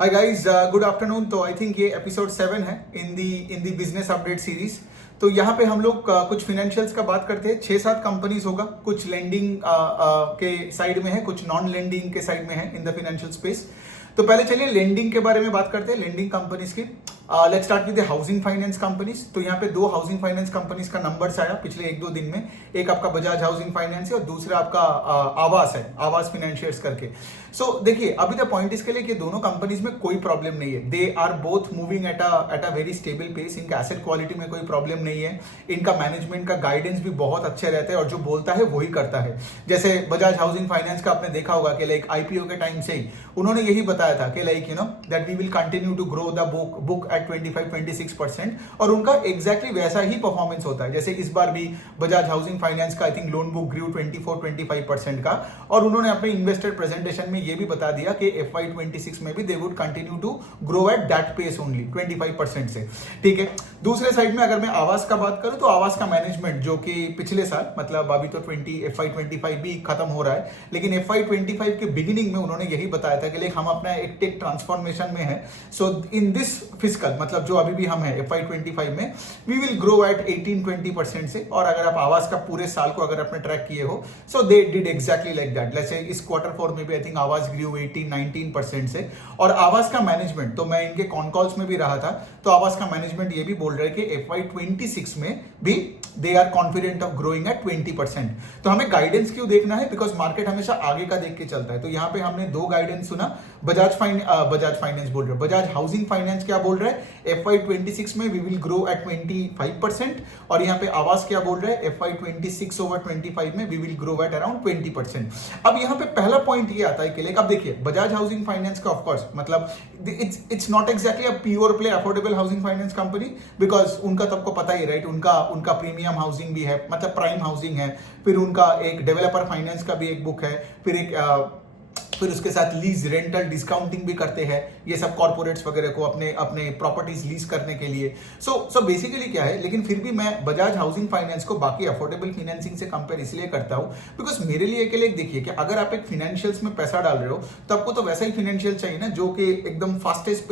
Hi guys, good afternoon. तो I think ये episode 7 है in the business update series. तो यहाँ पे हम लोग कुछ फिनेंशियल्स का बात करते हैं। 6-7 कंपनीज होगा, कुछ लेंडिंग के साइड में है, कुछ नॉन लेंडिंग के साइड में है इन द फिनेंशियल स्पेस। तो पहले चलिए लेंडिंग के बारे में बात करते हैं, लेंडिंग कंपनीज की। Let's start with the housing finance companies. तो यहाँ पे 2 हाउसिंग फाइनेंस कंपनीज का नंबर्स आया पिछले 1-2 दिन में। एक आपका बजाज हाउसिंग फाइनेंस है और दूसरा आपका आवास है, आवास फाइनेंशियर्स करके। सो देखिए, अभी द पॉइंट इसके लिए कि दोनों कंपनीज में कोई प्रॉब्लम नहीं है। They are both moving at a very stable pace. इनका एसेट क्वालिटी में कोई प्रॉब्लम नहीं है। इनका मैनेजमेंट का गाइडेंस भी बहुत अच्छे रहता है और जो बोलता है वही करता है। जैसे बजाज हाउसिंग फाइनेंस का आपने देखा होगा कि लाइक आईपीओ के टाइम से ही उन्होंने यही बताया था कि like that we will continue to grow the book at 25-26%, और उनका एग्जैक्टली वैसा ही परफॉर्मेंस होता है। जैसे इस बार भी बजाज हाउसिंग फाइनेंस का आई थिंक लोन बुक ग्रू 24-25% का, और उन्होंने अपने इन्वेस्टर प्रेजेंटेशन में ये भी बता दिया कि FY26 में भी they would continue to grow at that pace only 25% से। ठीक है। दूसरे साइड में अगर मैं आवास का बात करूं तो आवास का मैनेजमेंट जो कि पिछले साल, मतलब अभी तो FY25 भी खत्म हो रहा है, लेकिन FY25 के बिगिनिंग में उन्होंने यही बताया था कि लाइक हम अपना एक टेक ट्रांसफॉर्मेशन में है। सो इन दिस फिस्कल, मतलब जो अभी भी हम है FY25 में, वी विल ग्रो एट 18-20% से। और अगर आप आवास का पूरे साल को अगर आपने ट्रैक किए हो, so they did exactly like that. जैसे इस Q4 में भी आई थिंक आवास ग्रू 18-19% से। और आवास का मैनेजमेंट, तो मैं इनके कॉन कॉल्स में भी रहा था, तो आवास का मैनेजमेंट ये भी बोल रहे हैं कि FY26 में भी they are confident of growing at 20%। तो हमें गाइडेंस क्यों देखना है? बिकॉज मार्केट हमेशा आगे का देख के चलता है। तो यहाँ पे हमने 2 गाइडेंस सुना। बजाज फाइनेंस बोल रहे, बजाज हाउसिंग फाइनेंस क्या बोल रहे हैं? FY26 में वी विल ग्रो एट 25%। और यहाँ पे आवास क्या बोल रहे हैं? FY26 ओवर 25 में we will grow at around 20%। अब यहाँ पे पहला पॉइंट ये आता है कि लाइक अब देखिए, बजाज हाउसिंग फाइनेंस का ऑफकोर्स मतलब it's not exactly a pure play affordable housing finance company, because उनका तो आपको पता ही राइट, उनका प्रीमियम हाउसिंग भी है, मतलब प्राइम हाउसिंग है, फिर उनका एक डेवलपर फाइनेंस का भी एक बुक है, फिर उसके साथ लीज रेंटल डिस्काउंटिंग भी करते हैं ये सब कॉर्पोरेट्स वगैरह को अपने प्रॉपर्टीज लीज करने के लिए। सो बेसिकली क्या है, लेकिन फिर भी मैं बजाज हाउसिंग फाइनेंस को बाकी अफोर्डेबल फाइनेंसिंग से कंपेयर इसलिए करता हूं बिकॉज मेरे लिए के लिए देखिए कि अगर आप एक फाइनेंशियल्स में पैसा डाल रहे हो तो आपको तो वैसा ही फाइनेंशियल चाहिए ना जो कि एकदम फास्टेस्ट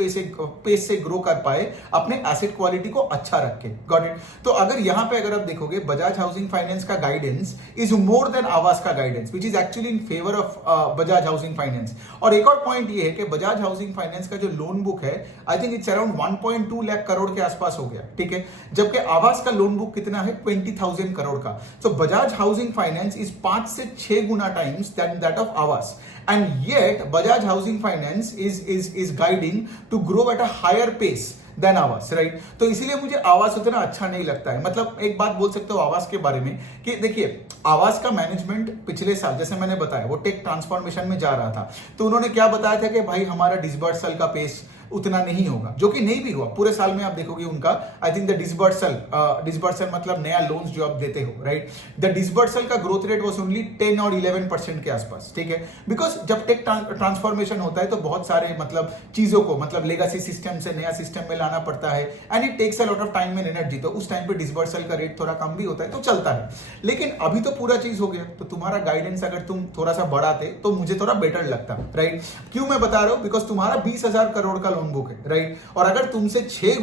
पेस से ग्रो कर पाए, अपने एसेट क्वालिटी को अच्छा रखे। Got it? तो अगर यहाँ पे अगर आप देखोगे, बजाज हाउसिंग फाइनेंस का गाइडेंस इज मोर देन आवास का guidance, which is actually in favour of Bajaj housing finance. और एक और पॉइंट ये है कि बजाज हाउसिंग फाइनेंस का जो लोन बुक है, I think it's around 1.2 lakh crore के आसपास हो गया। ठीक है। जबकि आवास का लोन बुक कितना है? 20,000 करोड़ का। तो बजाज हाउसिंग फाइनेंस इज 5 से 6 गुना times than that of Aavas, and yet Bajaj housing finance is guiding to grow at a higher pace than Aavas, right? तो इसीलिए मुझे आवास उतना अच्छा नहीं लगता है। मतलब एक बात बोल सकते हो आवास के बारे में कि देखिए, आवास का मैनेजमेंट पिछले साल, जैसे मैंने बताया, वो टेक ट्रांसफॉर्मेशन में जा रहा था, तो उन्होंने क्या बताया था कि भाई हमारा डिसबर्सल का पेस उतना नहीं होगा, जो कि नहीं भी हुआ। पूरे साल में आप देखोगे उनका आई थिंक द डिसबर्सल मतलब नया लोन्स जो आप देते हो, राइट, द डिसबर्सल का ग्रोथ रेट वाज ओनली 10 और 11% के आसपास। ठीक है। बिकॉज जब टेक ट्रांसफॉर्मेशन होता है तो बहुत सारे मतलब चीजों को, मतलब लेगासी सिस्टम से नया सिस्टम में लाना पड़ता है, and it takes a lot of time and energy. तो उस टाइम पे डिसबर्सल का रेट थोड़ा कम भी होता है, तो चलता है। लेकिन अभी तो पूरा चीज हो गया, तो तुम्हारा गाइडेंस अगर तुम थोड़ा सा बढ़ाते तो मुझे थोड़ा बेटर लगता, राइट? क्यों मैं बता रहा हूं? बिकॉज तुम्हारा 20,000 करोड़ का लोन बुक है, राइट? और अगर तुमसे 6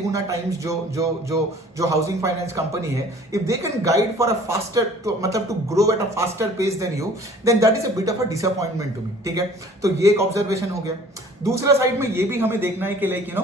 गुना टाइम्स जो हाउसिंग फाइनेंस कंपनी है, if they can guide for a faster, मतलब to grow at a faster pace than you, then that is a bit of a disappointment to me. ठीक है। तो ये एक ऑब्जर्वेशन हो गया। दूसरा साइड में ये भी हमें देखना है कि लाइक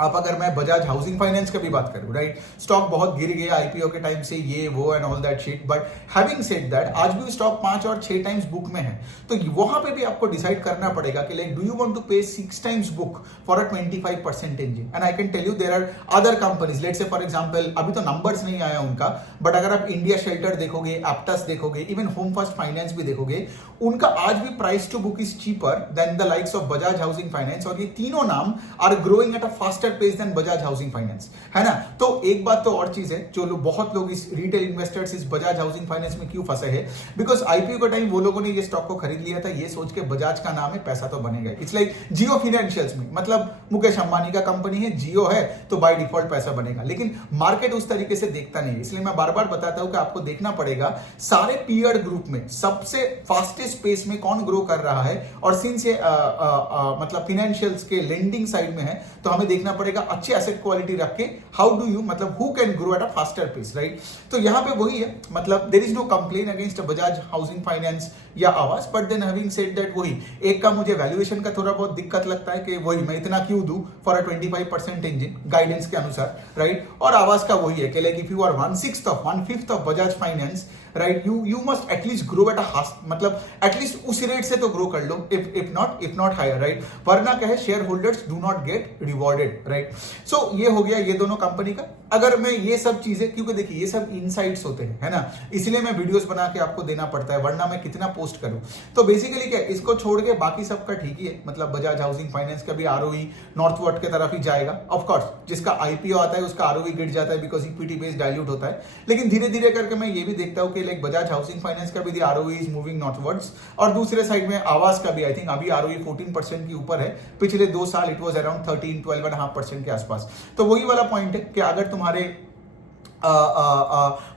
आप अगर मैं बजाज हाउसिंग फाइनेंस का भी बात करूं, राइट, स्टॉक बहुत गिर गया आईपीओ के टाइम से, ये वो and all that shit, but having said that आज भी स्टॉक 5 और 6 टाइम्स बुक में है। तो वहां पे भी आपको डिसाइड करना पड़ेगा कि like do you want to pay 6 times book for a 25% engine? And I can tell you there are other companies, let's say for example, अभी तो नंबर्स नहीं आया उनका, बट अगर आप इंडिया शेल्टर देखोगे, एप्टस देखोगे, इवन होम फर्स्ट फाइनेंस भी देखोगे, उनका आज भी price to book is cheaper than the likes of Bajaj housing finance. और ये तीनों नाम are growing at a faster faster pace than Bajaj housing finance, है ना। तो एक बात तो और चीज है, जो बहुत लोग इस रिटेल इन्वेस्टर्स इस बजाज हाउसिंग फाइनेंस में क्यों फंसे हैं, बिकॉज आईपीओ का टाइम वो लोगों ने ये स्टॉक को खरीद लिया था ये सोच के बजाज का नाम है पैसा तो बनेगा। इट्स लाइक जियो फाइनेंशियल्स में, मतलब मुकेश अंबानी का कंपनी है, जियो है तो बाय डिफॉल्ट पैसा बनेगा, लेकिन मार्केट उस तरीके से देखता नहीं है। इसलिए मैं बार बार बताता हूं कि आपको देखना पड़ेगा सारे पीयर ग्रुप में सबसे फास्टेस्ट पेस में कौन ग्रो कर रहा है, और सिंस ये मतलब फाइनेंशियल्स के लेंडिंग साइड में है तो हमें देखना पड़ेगा अच्छी एसेट क्वालिटी रख के हाउ डू यू, मतलब who can grow at a faster pace, right. तो यहां पे वही है, मतलब there is no complain against Bajaj housing finance या Aavas, but then having said that वही एक का मुझे वैल्यूएशन का थोड़ा बहुत दिक्कत लगता है कि वही मैं इतना क्यों दूं फॉर अ 25% इंजन गाइडेंस के अनुसार, राइट। और आवास का वही है कि like if you are 1/5 of Bajaj finance, right, you must at least grow at a मतलब एटलीस्ट उस रेट से तो ग्रो कर लो, इफ नॉट हायर, राइट। वरना क्या है, share holders do not get rewarded, right. So ये हो गया ये दोनों कंपनी का। अगर मैं ये सब चीजें, क्योंकि देखिए ये सब इनसाइट्स होते हैं, है ना, इसलिए मैं वीडियोस बना के आपको देना पड़ता है, वरना मैं कितना पोस्ट करूं। तो बेसिकली क्या, इसको छोड़ के बाकी सबका ठीक ही है, मतलब बजाज हाउसिंग फाइनेंस का भी आरओई नॉर्थवर्ड के तरफ ही जाएगा। ऑफ कोर्स जिसका आईपीओ आता है उसका आरओई गिर जाता है बिकॉज इक्विटी बेस डाइल्यूट होता है, लेकिन धीरे धीरे करके मैं ये भी देखता हूं कि लाइक बजाज हाउसिंग फाइनेंस का भी आरओई इज मूविंग नॉर्थवर्ड्स, और दूसरे साइड में आवास का भी आई थिंक अभी आरओई 14% के ऊपर है, पिछले 2 साल इट वाज अराउंड 12.5% के आसपास। तो वही वाला पॉइंट है कि अगर तुम्हारे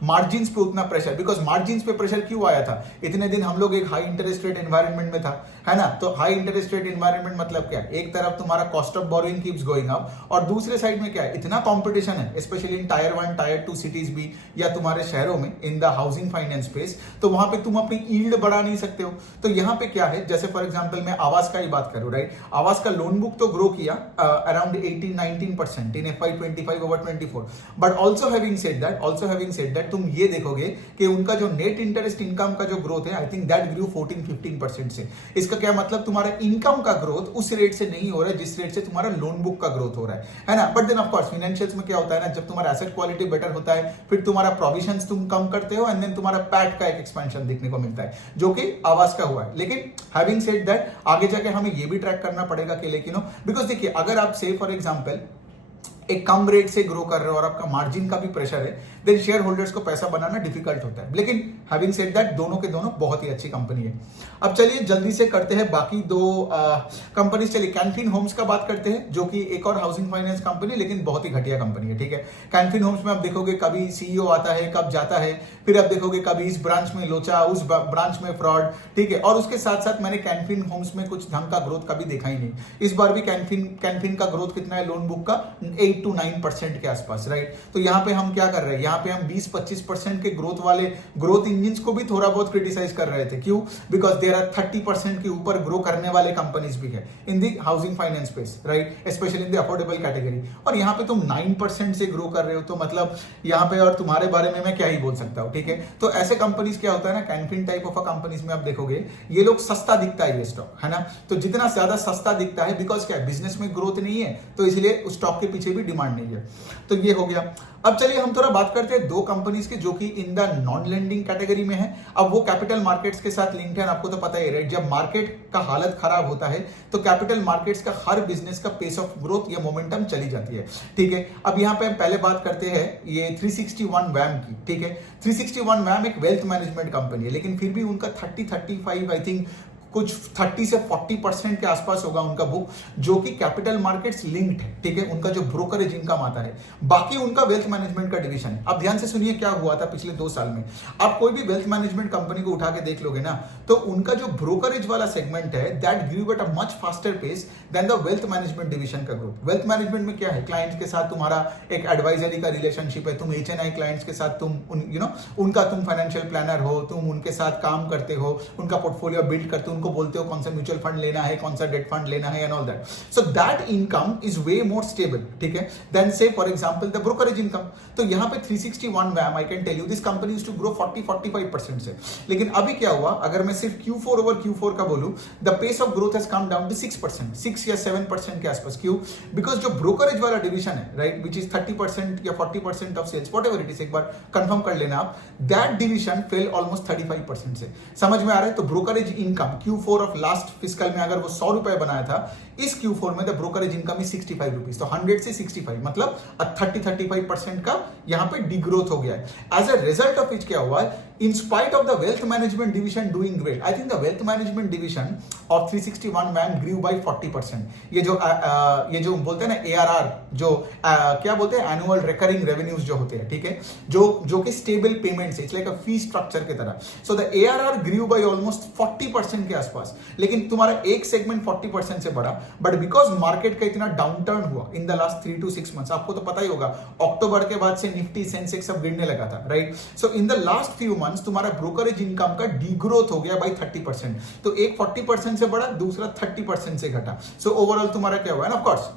मार्जिन्स पे उतना प्रेशर, बिकॉज मार्जिन्स पे प्रेशर क्यों आया था, इतने दिन हम लोग एक हाई इंटरेस्ट रेट एनवायरनमेंट में था, है ना। तो हाई इंटरेस्ट रेट एनवायरनमेंट मतलब क्या, एक तरफ तुम्हारा cost of borrowing keeps going up, और दूसरे साइड में क्या है, इतना कंपटीशन है specially in tyre 1 tyre 2 cities भी, या तुम्हारे शहरों में in the housing finance space, तो वहां पे तुम अपनी यील्ड बढ़ा नहीं सकते हो। तो यहाँ पे क्या है, जैसे फॉर एग्जांपल मैं आवास का ही बात करूं, राइट, आवास का लोन बुक तो ग्रो किया around 18-19% in FY25 over 24, but also having said that तुम ये देखोगे कि उनका जो नेट इंटरेस्ट इनकम का जो ग्रोथ है, आई थिंक दैट ग्रू 14-15% से। इसका क्या मतलब, तुम्हारा इनकम का ग्रोथ उस रेट से नहीं हो रहा है जिस रेट से तुम्हारा लोन बुक का ग्रोथ हो रहा है ना। But then of course financials में क्या होता है ना, जब तुम्हारा एसेट क्वालिटी बेटर होता है, फिर तुम्हारा प्रोविजंस तुम कम करते हो, एंड देन तुम्हारा पैट का एक एक्सपेंशन देखने को मिलता है, जो कि आवास का हुआ है। लेकिन हैविंग सेड दैट आगे जाके हमें ये भी ट्रैक करना पड़ेगा कि लेकिन बिकॉज देखिए अगर आप से फॉर एग्जांपल एक कम रेट से ग्रो कर रहे हो और आपका मार्जिन का भी प्रेशर है, देन शेयर होल्डर्स को पैसा बनाना डिफिकल्ट होता है। लेकिन हैविंग सेड दैट दोनों के दोनों बहुत ही अच्छी कंपनी है। अब चलिए जल्दी से करते हैं बाकी दो कंपनीज। चलिए कैन फिन होम्स का बात करते हैं, जो कि एक और हाउसिंग फाइनेंस कंपनी, लेकिन बहुत ही घटिया कंपनी है, ठीक है। कैन फिन होम्स में आप देखोगे कभी सीईओ आता है, कब जाता है, फिर आप देखोगे कभी इस ब्रांच में लोचा, उस ब्रांच में फ्रॉड, ठीक है। और उसके साथ साथ मैंने कैन फिन होम्स में कुछ ढंग का ग्रोथ कभी देखा ही नहीं। इस बार भी कैन फिन का ग्रोथ कितना है लोन बुक का, 8-9% के आसपास, राइट। तो यहाँ पे हम क्या कर रहे हैं, यहाँ पे हम 20-25% के ग्रोथ वाले ग्रोथ इंजिन्स को भी थोड़ा बहुत क्रिटिसाइज कर रहे थे। क्यों? बिकॉज देयर आर 30% के ऊपर ग्रो करने वाले कंपनीज भी है in the housing finance space, right, specially in the affordable category. और यहाँ पे तुम 9% से ग्रो कर रहे हो, तो मतलब यहाँ पे और तुम्हारे बारे में मैं क्या ही बोल सकता हूँ, ठीक है। तो ऐसे कंपनीज क्या होता है ना, कैनफिन टाइप ऑफ कंपनीज में आप देखोगे ये लोग सस्ता दिखता है ये स्टॉक, है ना। तो जितना ज्यादा सस्ता दिखता है, बिकॉज क्या है, बिजनेस में ग्रोथ नहीं है, तो इसलिए उस स्टॉक के पीछे भी डिमांड नहीं है। तो ये हो गया। अब चलिए हम थोड़ा बात करते हैं दो कंपनीज की जो कि in the non lending category में है। अब वो कैपिटल मार्केट्स के साथ लिंक्ड है, आपको तो पता ही है, राइट। जब मार्केट का हालत खराब होता है तो कैपिटल मार्केट्स का हर बिजनेस का पेस ऑफ ग्रोथ या मोमेंटम चली जाती है, ठीक है। अब यहां पे हम पहले बात करते हैं ये 361 वैम की, ठीक है। 361 वैम एक वेल्थ मैनेजमेंट कंपनी है, लेकिन फिर भी उनका 30-35 आई थिंक कुछ 30 से 40% के आसपास होगा उनका बुक, जो कि कैपिटल मार्केट्स लिंक्ड है, ठीक है। उनका जो ब्रोकरेज इनकम आता है, बाकी उनका वेल्थ मैनेजमेंट का डिवीजन है। अब ध्यान से सुनिए क्या हुआ था पिछले 2 साल में। आप कोई भी वेल्थ मैनेजमेंट कंपनी को उठा के देख लोगे ना, तो उनका जो ब्रोकरेज वाला सेगमेंट है that grew at a much faster pace than the wealth management division का ग्रोथ। वेल्थ मैनेजमेंट में क्या है, क्लाइंट्स के साथ तुम्हारा एक एडवाइजरी का रिलेशनशिप है, तुम HNI क्लाइंट्स के साथ तुम उनका तुम फाइनेंशियल प्लानर हो, तुम उनके साथ काम करते हो, उनका पोर्टफोलियो बिल्ड करते हो, उनको बोलते हो कौन सा म्यूचुअल फंड लेना है, कौन सा डेट फंड लेना है, and all that. So that income is way more stable, ठीक है, देन से for example the brokerage income. तो यहां पे 361 वैम I can tell you this company used to grow 40-45% से। लेकिन अभी क्या हुआ, अगर मैं सिर्फ Q4 ओवर Q4 का बोलूं, the pace of growth has come down to 6%, 6 या 7% के आसपास। क्यों? बिकॉज जो ब्रोकरेज वाला डिवीजन है, राइट, विच इज 30% या 40% of sales, whatever it is, एक बार कंफर्म कर लेना आप, दैट डिवीजन फेल ऑलमोस्ट 35% से। समझ में आ रहा है? तो brokerage income Q4 of last fiscal में अगर वो 100 रुपए बनाया था, इस Q4 में the brokerage income is 65 rupees. तो 100 से 65 मतलब 30-35% का यहाँ पे डिग्रोथ हो गया है। As a result of which क्या हुआ है, in spite of the wealth management division doing great, I think the wealth management division of 361 man grew by 40%। ये जो बोलते हैं ना ARR, जो क्या बोलते हैं, एनुअल रिकरिंग रेवेन्यूज जो होते हैं, ठीक है, जो कि स्टेबल पेमेंट्स है, it's like a fee structure की तरह। So the ARR grew by almost 40% के आसपास। लेकिन तुम्हारा एक सेगमेंट 40% से बढ़ा, बट बिकॉज मार्केट का इतना डाउन टर्न हुआ in the last 3 to 6 months, आपको तो पता ही होगा अक्टूबर के बाद से निफ्टी सेंसेक्स सब गिरने लगा था, right. So in the last few months तुम्हारा ब्रोकरेज इनकम का डीग्रोथ हो गया बाय 30%। तो एक 40% से बढ़ा, दूसरा 30% से घटा। सो ओवरऑल तुम्हारा क्या हुआ है, ऑफ कोर्स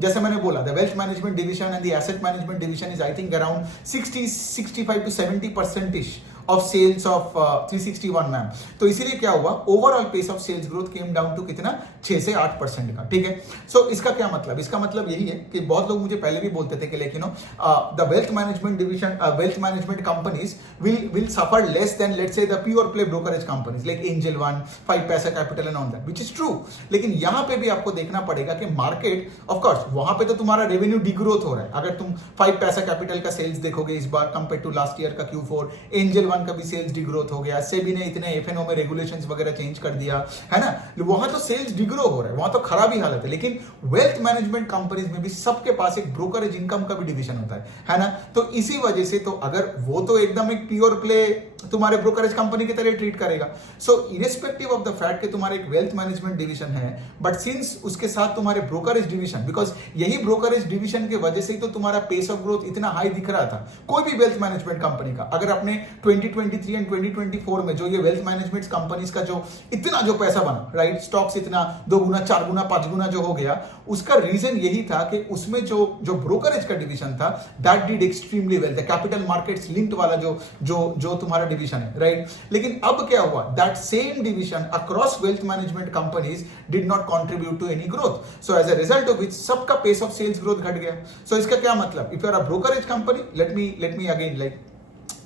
जैसे मैंने बोला, the wealth management division and the asset management division is I think around 65 to 70% इश ऑफ सेल्स ऑफ 361 मैम। तो इसीलिए क्या हुआ, overall pace of sales growth came down to कितना, 6 से 8% का, ठीक है। सो इसका क्या मतलब, इसका मतलब यही है कि बहुत लोग मुझे पहले भी बोलते थे कि लेकिन the wealth management division, wealth management companies will suffer less than let's से the pure play brokerage companies like angel one, 5 पैसा capital and all that, which is true. लेकिन यहां पे भी आपको देखना पड़ेगा कि मार्केट, ऑफ कोर्स वहां पे तो तुम्हारा रेवेन्यू डिग्रोथ हो रहा है। अगर तुम 5 पैसा कैपिटल का सेल्स देखोगे इस बार कंपेयर टू लास्ट ईयर का Q4, एंजल का भी सेल्स डिग्रोथ हो गया, सेबी ने इतने एफएनओ में रेगुलेशंस वगैरह चेंज कर दिया है ना, वहां तो सेल्स डिग्रो हो रहा है, वहां तो खराब ही हालत है। लेकिन वेल्थ मैनेजमेंट कंपनीज में भी सबके पास एक ब्रोकरेज इनकम का भी डिवीजन होता है ना। तो इसी वजह से तो अगर वो तो एकदम एक प्योर प्ले तुम्हारे ब्रोकरेज कंपनी की तरह ट्रीट करेगा। सो इरेस्पेक्टिव ऑफ द फैक्ट कि तुम्हारे एक वेल्थ मैनेजमेंट डिवीजन है, बट सिंस उसके साथ तुम्हारे ब्रोकरेज डिवीजन, बिकॉज यही ब्रोकरेज डिवीजन की वजह से ही तो तुम्हारा पेस ऑफ ग्रोथ इतना हाई दिख रहा था। कोई भी वेल्थ मैनेजमेंट कंपनी का अगर अपने 2023 एंड 2024 में जो ये वेल्थ मैनेजमेंट कंपनीज का जो इतना जो पैसा बना, राइट, स्टॉक्स इतना 2 गुना 4 गुना 5 गुना जो हो गया, उसका रीजन यही था कि उसमें जो ब्रोकरेज का डिवीजन था that did extremely well, the capital markets linked वाला जो तुम्हारा डिवीजन है, राइट। लेकिन अब क्या हुआ, that same division across wealth management companies did not contribute to any growth. So as a result of which सबका पेस ऑफ सेल्स ग्रोथ घट गया। सो इसका क्या मतलब, if you are a brokerage company, let me again like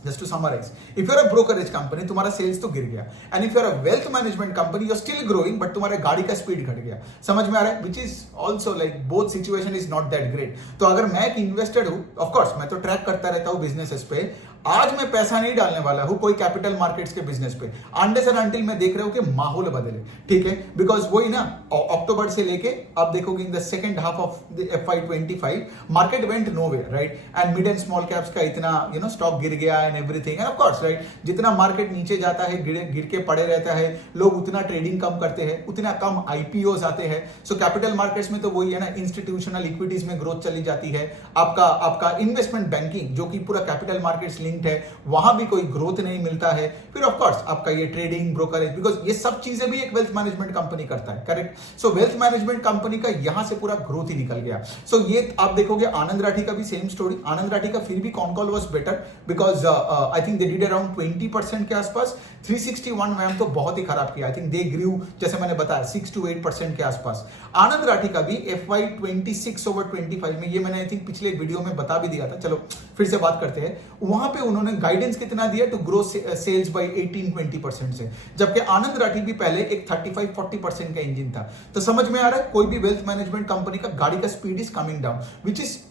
just to summarize, if you're a brokerage company तुम्हारा sales तो गिर गया, and if you're a wealth management company you're still growing but तुम्हारे गाड़ी का स्पीड घट गया। समझ में आ रहा है, which is also like both situation is not that great। तो अगर मैं एक इन्वेस्टेड हूं, of course मैं तो ट्रैक करता रहता हूं बिजनेसेस पे, आज मैं पैसा नहीं डालने वाला हूं कोई कैपिटल मार्केट्स के बिजनेस पे अनलेस एंड अंटिल मैं देख रहा हूं कि माहौल बदले, ठीक है। बिकॉज वही ना, अक्टूबर से लेके आप देखोगे in the second half of the FY25 market went nowhere, right, and mid and small caps का इतना स्टॉक गिर गया and everything, end of course right, जितना मार्केट नीचे जाता है गिर के पड़े रहता है, लोग उतना ट्रेडिंग कम करते हैं, उतना कम IPOs आते हैं। सो कैपिटल मार्केट्स में तो वही है ना, इंस्टीट्यूशनल इक्विटीज में ग्रोथ चली जाती है, आपका इन्वेस्टमेंट बैंकिंग जो कि पूरा कैपिटल मार्केट्स लिंक्ड है, वहां भी कोई ग्रोथ नहीं मिलता है। फिर ऑफ कोर्स आपका ये ट्रेडिंग, ब्रोकरेज, बिकॉज ये सब चीजें भी एक वेल्थ मैनेजमेंट कंपनी करता है, करेक्ट। सो वेल्थ मैनेजमेंट कंपनी का यहां से पूरा ग्रोथ ही निकल गया। सो ये आप देखोगे आनंद राठी का भी सेम स्टोरी। आनंद राठी का फिर भी call was better because I think they did around 20% के आसपास। 361 मैम तो बहुत ही खराब किया, आई थिंक दे ग्रू जैसे मैंने बताया 6 to 8% के आसपास। आनंद राठी का भी FY26 over 25 में, ये मैंने आई थिंक पिछले वीडियो में बता भी दिया था, चलो फिर से बात करते हैं। वहां पे उन्होंने गाइडेंस कितना दिया, टू ग्रो सेल्स बाय 18-20% से, जबकि आनंद राठी भी पहले एक 35-40% का इंजन था। तो समझ में आ रहा है, कोई भी वेल्थ मैनेजमेंट कंपनी का गाड़ी का speed is coming down,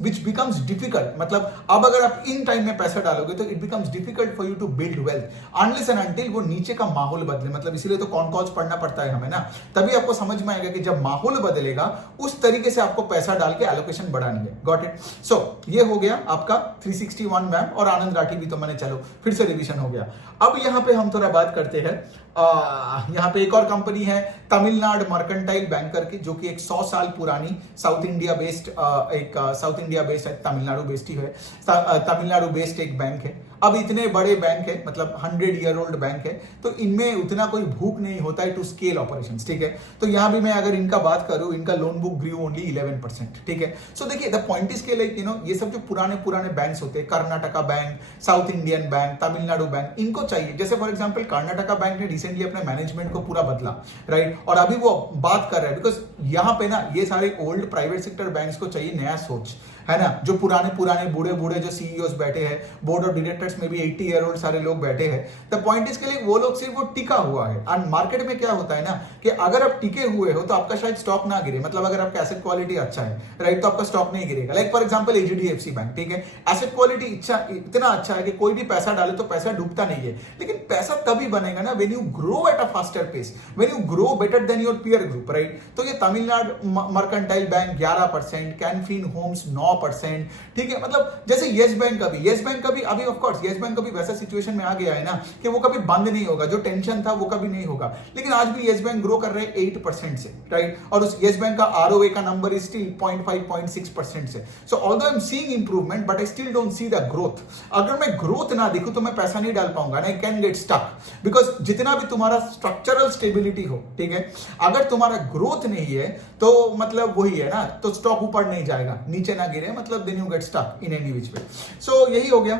which becomes difficult. मतलब अब अगर आप इन टाइम में पैसा डालोगे तो it becomes difficult for you to build wealth unless and until वो नीचे का माहौल बदले। मतलब इसीलिए तो कॉन्कॉल्स पढ़ना पड़ता है हमें ना, तभी आपको समझ में आएगा कि जब माहौल बदलेगा उस तरीके से आपको पैसा डाल के एलोकेशन बढ़ानी है। Got it. सो ये हो गया आपका 361 मैम और आनंद राठी भी, तो मैंने चलो फिर से रिवीजन हो गया। अब यहां पे हम थोड़ा बात करते हैं, यहां पे एक और कंपनी है तमिलनाडु मर्केंटाइल बैंकर की, जो कि एक 100 साल पुरानी south India based Tamil Nadu based ही है, तमिलनाडु बेस्ड एक बैंक है। अब इतने बड़े बैंक है, मतलब 100-year-old बैंक है, तो इनमें उतना कोई भूख नहीं होता है टू स्केल ऑपरेशंस, ठीक है। तो यहां भी मैं अगर इनका बात करूं, इनका लोन बुक ग्रू ओनली 11%, ठीक है। सो देखिए द पॉइंट इज के लाइक ये सब जो पुराने बैंक्स होते हैं, Karnataka bank, south Indian bank, Tamil Nadu bank, इनको चाहिए, जैसे फॉर एग्जांपल कर्नाटका बैंक ने रिसेंटली अपने मैनेजमेंट को पूरा बदला, राइट, और अभी वो बात कर रहा है बिकॉज यहां पे ना ये सारे ओल्ड प्राइवेट सेक्टर बैंक्स को चाहिए नया सोच, है ना, जो पुराने पुराने बूढ़े बूढ़े जो सीईओज बैठे हैं, बोर्ड ऑफ डायरेक्टर्स में भी 80 ईयर ओल्ड सारे लोग बैठे हैं। द पॉइंट इज के लिए वो लोग सिर्फ वो टिका हुआ है। एंड मार्केट में क्या होता है ना कि अगर आप टिके हुए हो तो आपका शायद स्टॉक ना गिरे, मतलब अगर आपका एसेट क्वालिटी अच्छा है, राइट, तो आपका स्टॉक नहीं गिरेगा। Like for example HDFC bank, ठीक है, एसेट क्वालिटी इतना अच्छा है कि कोई भी पैसा डाले तो पैसा डूबता नहीं है। लेकिन पैसा तभी बनेगा ना when you grow at a faster pace, when you grow better than your peer group, right. तो ये Tamil Nadu mercantile bank 11%, Canfin homes 9%, ठीक है। मतलब जैसे येस बैंक का भी अभी ऑफ कोर्स येस बैंक कभी वैसा सिचुएशन में आ गया है ना कि वो कभी बंद नहीं होगा, जो टेंशन था वो कभी नहीं होगा। लेकिन आज भी येस बैंक ग्रो कर रहे हैं 8% से, राइट। और उस येस बैंक का आरओए का नंबर इज स्टिल 0.5-0.6% से। सो although I am seeing improvement but I still don't see the growth. अगर मैं ग्रोथ ना देखूं तो मैं पैसा नहीं डाल पाऊंगा, I can get stuck. Because जितना भी तुम्हारा स्ट्रक्चरल स्टेबिलिटी हो, ठीक है, अगर तुम्हारा ग्रोथ नहीं है तो मतलब वही है ना, तो स्टॉक ऊपर नहीं जाएगा, नीचे ना गिरे, मतलब then you get stuck in any which way. So यही हो गया।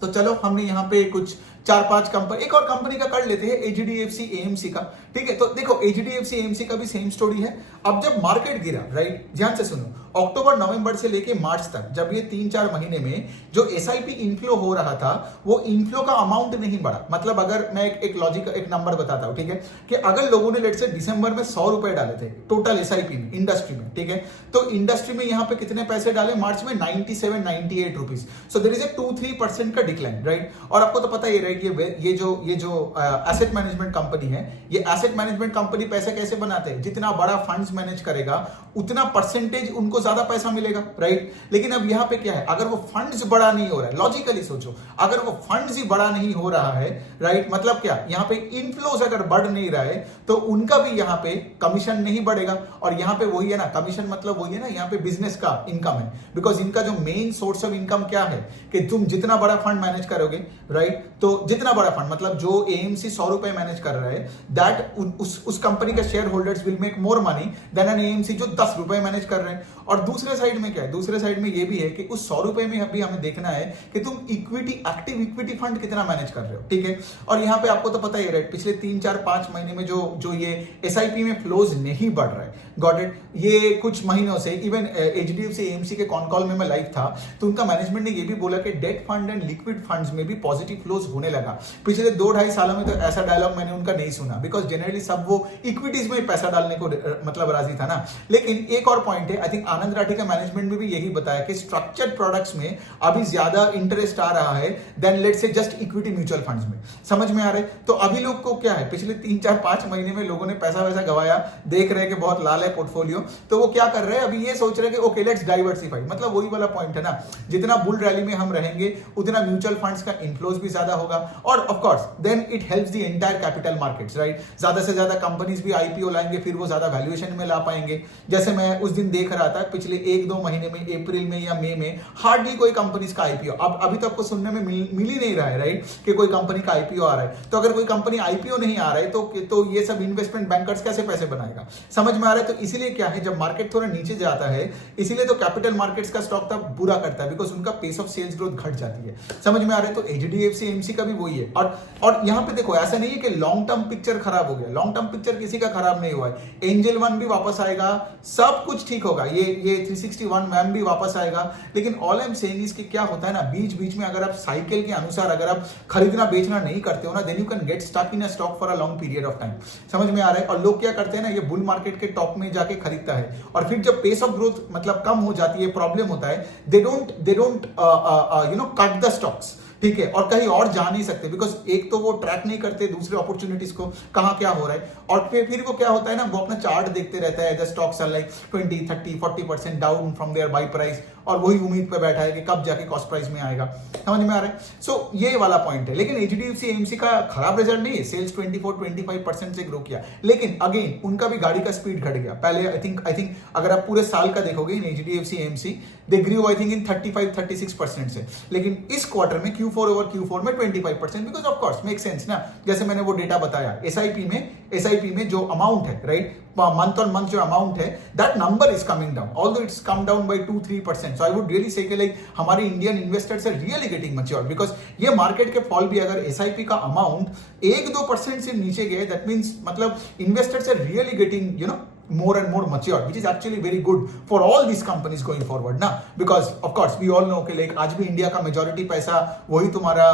तो चलो हमने यहाँ पे कुछ 4-5 कंपनी, एक और कंपनी का कर लेते हैं, एचडीएफसी एएमसी का, ठीक है। तो देखो एचडीएफसी एएमसी का भी सेम स्टोरी है। अब जब मार्केट गिरा, राइट, ध्यान से सुनो, अक्टूबर नवंबर से लेके मार्च तक जब ये 3-4 महीने में जो एसआईपी इनफ्लो हो रहा था, वो इनफ्लो का अमाउंट नहीं बढ़ा। मतलब अगर मैं एक लॉजिक, एक नंबर बताता हूं, ठीक है, कि अगर लोगों ने लेट से दिसंबर में 100 रुपए डाले थे टोटल एसआईपी में इंडस्ट्री में, ठीक है, तो इंडस्ट्री में यहां पे कितने पैसे डाले मार्च में? 97-98 rupees. So there is a 2-3% का डिक्लाइन, राइट। और आपको तो पता ही है कि ये जो एसेट मैनेजमेंट कंपनी है, ये एसेट मैनेजमेंट कंपनी पैसे कैसे बनाते हैं? जितना बड़ा फंड्स मैनेज करेगा उतना परसेंटेज उनको ज्यादा पैसा मिलेगा, राइट। लेकिन अब यहां पे क्या है, अगर वो फंड्स बड़ा नहीं हो रहा है, लॉजिकली सोचो, अगर वो फंड्स ही बड़ा नहीं हो रहा है, राइट, मतलब क्या, यहां पे इनफ्लोज अगर बढ़ नहीं रहा है तो उनका भी यहां पे कमीशन नहीं बढ़ेगा। और यहां पे वही है ना, कमीशन मतलब वही है ना, यहां पे बिजनेस का इनकम है। बिकॉज इनका जो मेन सोर्स ऑफ इनकम क्या है कि तुम जितना बड़ा फंड मैनेज करोगे, राइट, तो जितना बड़ा फंड मतलब जो एएमसी 100 रुपए मैनेज कर रहा है, दैट उस कंपनी के share holders will make more money than an AMC जो 10 रुपए मैनेज कर रहे हैं। और दूसरे साइड में क्या है, दूसरे साइड में ये भी है कि उस 100 रुपए में अभी हमें देखना है कि तुम इक्विटी, एक्टिव इक्विटी फंड कितना मैनेज कर रहे हो, ठीक है। और यहां पे आपको तो पता ही है, राइट, पिछले 3-4-5 महीने में जो ये एसआईपी में फ्लोज नहीं बढ़ रहा है, गॉट इट। ये कुछ महीनों से इवन एचडीएफसी एएमसी के कॉन कॉल में मैं लाइव था, तो उनका मैनेजमेंट ने ये भी बोला कि debt fund and liquid funds में भी पॉजिटिव फ्लोज होने लगा। पिछले 2-2.5 सालों में तो ऐसा डायलॉग मैंने उनका नहीं सुना, बिकॉज जनरली सब वो इक्विटीज में पैसा डालने को मतलब राजी था ना। लेकिन एक और पॉइंट है, आई थिंक आनंद राठी का मैनेजमेंट में भी यही बताया कि स्ट्रक्चर्ड प्रोडक्ट्स में अभी ज्यादा इंटरेस्ट आ रहा है then let's say just equity mutual funds में। समझ में आ रहा है? तो अभी लोग को क्या है, पिछले 3-4-5 महीने में लोगों ने पैसा वैसा गवाया, देख रहे हैं कि बहुत लाल है पोर्टफोलियो, तो वो क्या कर रहे हैं, अभी ये सोच रहे हैं कि ओके लेट्स डाइवर्सिफाई। मतलब वही वाला पॉइंट है ना, जितना बुल रैली में हम रहेंगे उतना म्यूचुअल फंड्स का इनफ्लोज भी ज्यादा होगा। और of course then it helps the entire capital markets, right. ज्यादा से ज्यादा कंपनीज भी आईपीओ लाएंगे, फिर वो ज्यादा वैल्यूएशन में ला पाएंगे। जैसे मैं उस दिन देख रहा था, पिछले 1-2 महीने में, अप्रैल में या मई में हार्डली कोई कंपनीज का आईपीओ, अब अभी तो आपको सुनने में मिल ही नहीं रहा है, राइट, कि कोई कंपनी का आईपीओ आ रहा है। तो अगर कोई कंपनी आईपीओ नहीं आ रहा है तो ये सब इन्वेस्टमेंट बैंकर्स कैसे पैसे बनाएगा? समझ में आ रहा है? तो इसीलिए क्या है, जब मार्केट थोड़ा नीचे जाता है, इसीलिए तो कैपिटल मार्केट्स का स्टॉक तब बुरा करता है, बिकॉज उनका पेस ऑफ सेल्स ग्रोथ घट जाती है। समझ में आ रहा है? तो एचडीएफसी एएमसी का भी वही है। और यहां पे देखो, ऐसा नहीं है कि लॉन्ग टर्म पिक्चर खराब हो गया, लॉन्ग टर्म पिक्चर किसी का खराब नहीं हुआ है। एंजल वन भी वापस आएगा, सब कुछ ठीक होगा, ये 361 मैम भी वापस आएगा। लेकिन all I am saying is कि क्या होता है ना, बीच बीच में अगर आप साइकिल के अनुसार अगर आप खरीदना बेचना नहीं करते हो ना, then you can get stuck in a stock for a long period of time. समझ में आ रहा है? और लोग क्या करते हैं ना, ये बुल मार्केट के टॉप में जाके खरीदता है, और फिर जब पेस ऑफ ग्रोथ मतलब कम हो जाती है, प्रॉब्लम होता है, they don't you know cut the stocks, ठीक है, और कहीं और जा नहीं सकते, बिकॉज एक तो वो ट्रैक नहीं करते दूसरे अपॉर्चुनिटीज को, कहां क्या हो रहा है। और फिर वो क्या होता है ना, वो अपना चार्ट देखते रहता है, the stocks are like 20-30-40% down from there buy price, और वही उम्मीद पे बैठा है कि कब जाके कॉस्ट प्राइस में आएगा। समझ में आ रहा है? सो ये वाला पॉइंट है। लेकिन एचडीएफसी एएमसी का खराब रिजल्ट नहीं है, सेल्स 24-25% से ग्रो किया, लेकिन अगेन उनका भी गाड़ी का स्पीड घट गया। पहले आई थिंक अगर आप पूरे साल का देखोगे इन HDFC AMC, they grow I think in 35-36% से, लेकिन इस क्वार्टर में Q4 ओवर Q4 में 25%, because of course make sense ना, जैसे मैंने वो डेटा बताया, एसआईपी में जो अमाउंट है, राइट, मंथ ऑन मंथ जो अमाउंट है, that number is coming down, although it's come down by 2-3%। So I would really say कि लाइक हमारे Indian investors are really getting mature, because ये market के fall भी अगर SIP का amount 1-2% से नीचे गए, दैट मींस मतलब investors are really getting you know more and more matured, which is actually very good for all these companies going forward ना, because of course we all know कि like आज भी India का majority पैसा वही तुम्हारा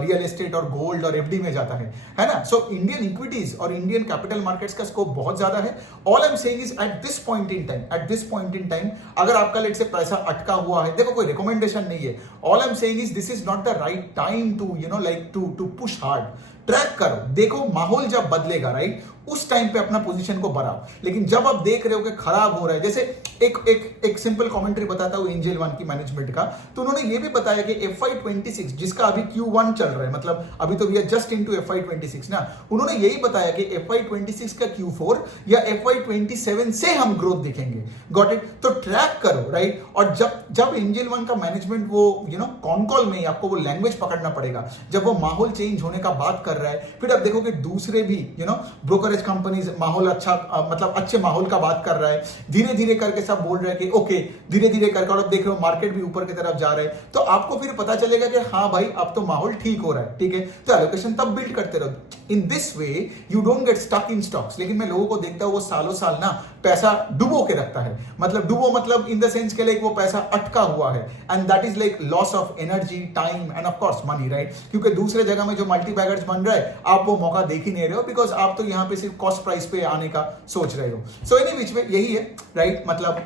real estate और gold और एफडी में जाता है ना. सो इंडियन इक्विटीज और इंडियन कैपिटल मार्केट्स का स्कोप बहुत ज्यादा है. All I am saying is at this point in time अगर आपका लेट से पैसा अटका हुआ है, देखो कोई रिकमेंडेशन नहीं है, all I am saying is this is not the right time to you know like to push hard. Track करो, देखो माहौल जब बदलेगा राइट उस टाइम पे अपना पोजीशन को बढ़ाओ. लेकिन जब आप देख रहे हो कि खराब हो रहा है, जैसे एक सिंपल कमेंट्री बताता हूं एंजल वन की मैनेजमेंट का, तो उन्होंने ये भी बताया कि FY26 जिसका अभी Q1 चल रहा है, मतलब अभी तो we are just into FY26 ना, उन्होंने यही बताया कि FY26 का Q4 या FY27 से हम ग्रोथ दिखेंगे. Got it. तो ट्रैक करो राइट. और जब एंजल वन का मैनेजमेंट वो यू नो कॉन कॉल में आपको वो लैंग्वेज पकड़ना पड़ेगा, जब वो माहौल चेंज होने का बात कर रहा है, फिर आप देखो कि दूसरे भी यू नो ब्रोकरेज कंपनीज माहौल अच्छा मतलब अच्छे माहौल का बात कर रहा है, धीरे धीरे करके सब बोल रहे हैं कि ओके धीरे धीरे करके, और अब देख रहे हो मार्केट भी ऊपर की तरफ जा रहे हैं, तो आपको फिर पता चलेगा कि हाँ भाई अब तो माहौल ठीक हो रहा है. ठीक है, तो एलोकेशन तब बिल्ड करते रहो. In this way you don't get stuck in stocks. लेकिन मैं लोगों को देखता हूं वो सालों साल ना पैसा डुबो के रखता है, मतलब डुबो मतलब इन द सेंस के लाइक वो पैसा अटका हुआ है, and that is like loss of energy, time end of course money right. क्योंकि दूसरे जगह में जो मल्टी बैगर्स बन रहा है आप वो मौका देख ही नहीं रहे हो, बिकॉज आप तो यहां पे सिर्फ कॉस्ट प्राइस पे आने का सोच रहे हो. सो एनी बीच में यही है राइट. मतलब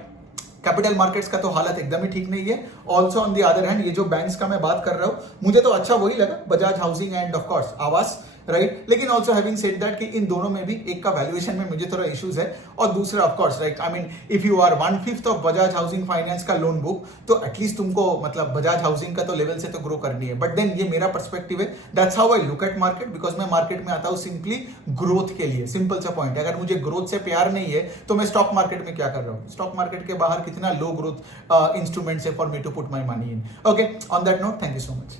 कैपिटल मार्केट्स का तो हालत एकदम ही ठीक नहीं है. Also on the other hand ये जो बैंक्स का मैं बात कर रहा हूं, मुझे तो अच्छा वही लगा, Bajaj housing end of course आवास राइट. लेकिन ऑल्सो हैविंग सेड दैट कि इन दोनों में भी एक का वैल्यूएशन में मुझे थोड़ा इश्यूज है, और दूसरा of course right I mean if you are 1/5 of Bajaj housing finance का लोन बुक, तो एटलीस्ट तुमको मतलब बजाज हाउसिंग का तो लेवल से तो ग्रो करनी है. बट देन ये मेरा पर्सपेक्टिव है, that's how I look at market, because मैं मार्केट में आता हूं सिंपली ग्रोथ के लिए. सिंपल सा पॉइंट, अगर मुझे ग्रोथ से प्यार नहीं है तो मैं स्टॉक मार्केट में क्या कर रहा हूं. स्टॉक मार्केट के बाहर कितना लो ग्रोथ इंस्ट्रूमेंट है for me to put my money in. Okay, on that note thank you so much.